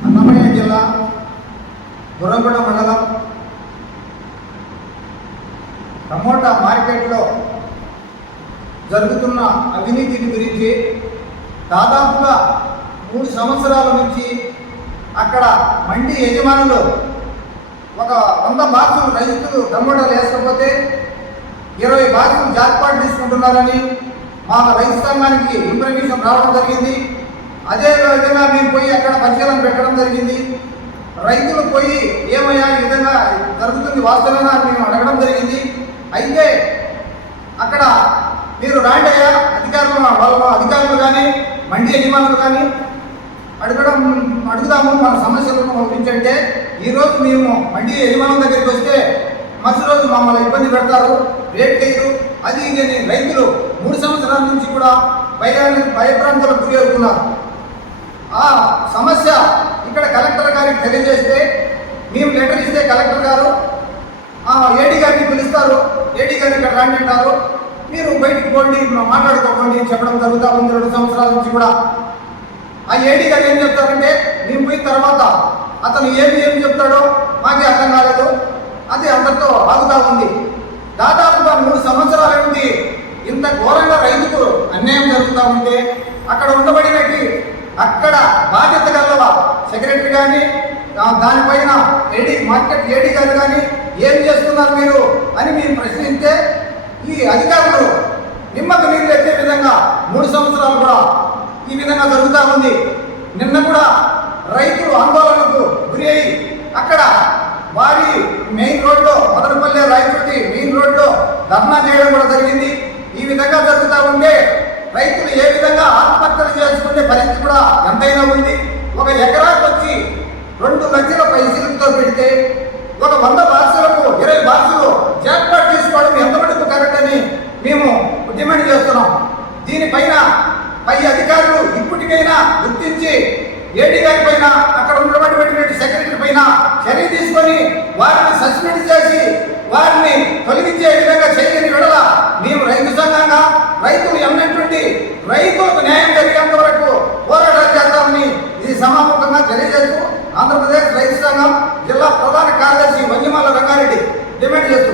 అన్నమయ్య జిల్లా గురంగూడ మండలం టమోటా మార్కెట్లో జరుగుతున్న అవినీతిని గురించి దాదాపుగా మూడు సంవత్సరాల నుంచి అక్కడ మండి యజమానులు ఒక వంద బాక్సులు రైతులు టమోటాలు వేసుకపోతే ఇరవై బాక్సులు జాక్పాట్ తీసుకుంటున్నారని మా రైతు సంఘానికి ఇంప్రమేషన్ రావడం జరిగింది. అదే విధంగా మేము పోయి అక్కడ పరిశీలన పెట్టడం జరిగింది. రైతులు పోయి ఏమయ్యా ఈ విధంగా జరుగుతుంది వాస్తవేనా మేము అడగడం జరిగింది. అయితే అక్కడ మీరు రాండయ్యా అధికారులు వాళ్ళ అధికారులు కానీ మండి యజమానులు కానీ అడగడం అడుగుదాము మన సమస్యలను పంపించంటే ఈరోజు మేము మండి యజమానుల దగ్గరికి వస్తే మరుసటి రోజు మమ్మల్ని ఇబ్బంది పెడతారు రేట్ చేయరు. అది ఇది రైతులు మూడు సంవత్సరాల నుంచి కూడా భయ భయభ్రాంతులకు గురి అవుతున్నారు. ఆ సమస్య ఇక్కడ కలెక్టర్ గారికి తెలియజేస్తే మేము లెటర్ ఇస్తే కలెక్టర్ గారు ఏడీ గారిని పిలుస్తారు. ఏడీ గారిని ఇక్కడ రాండి అంటారు. మీరు బయటికి పోండి మాట్లాడుకోకండి చెప్పడం జరుగుతూ ఉంది రెండు సంవత్సరాల నుంచి కూడా. ఆ ఏడీ గారు ఏం చెప్తారంటే మేము పోయిన తర్వాత అతను ఏమి ఏం చెప్తాడో మాకే అర్థం కాలేదు. అది అందరితో ఆగుతూ ఉంది దాదాపుగా మూడు సంవత్సరాల నుండి ఇంత ఘోరంగా రైతుకు అన్యాయం జరుగుతూ ఉంటే అక్కడ ఉండబడినట్టు అక్కడ బాధ్యత గల సెక్రటరీ కానీ దానిపైన ఏడి మార్కెట్ ఏడి గారు కానీ ఏం చేస్తున్నారు మీరు అని మీరు ప్రశ్నిస్తే ఈ అధికారులు నిమ్మకు నీళ్ళు ఎత్తే విధంగా మూడు సంవత్సరాలు కూడా ఈ విధంగా జరుగుతూ ఉంది. నిన్న కూడా రైతులు ఆందోళనకు గురి అయి అక్కడ వారి మెయిన్ రోడ్లో మదనపల్లె రాయచోటి మెయిన్ రోడ్లో ధర్నా చేయడం కూడా జరిగింది. ఈ విధంగా జరుగుతూ ఉంటే రైతులు ఏ విధంగా ఆత్మహత్యలు చేసుకునే పరిస్థితి కూడా ఎంతైనా ఉంది. ఒక ఎకరాకు వచ్చి రెండు లక్షల పైసలతో పెడితే ఒక వంద బాక్సులకు ఇరవై బాక్సులు జాక్పాట్ తీసుకోవడం ఎంతమందికి కరెక్ట్ అని మేము డిమాండ్ చేస్తున్నాం. దీనిపైన పై అధికారులు ఇప్పటికైనా గుర్తించి ఏడీ గారి పైన అక్కడ ఉన్నటువంటి సెక్రటరీ ప్రధాన కార్యదర్శి వంజమాల రంగారెడ్డి డిమాండ్ చేస్తున్నారు.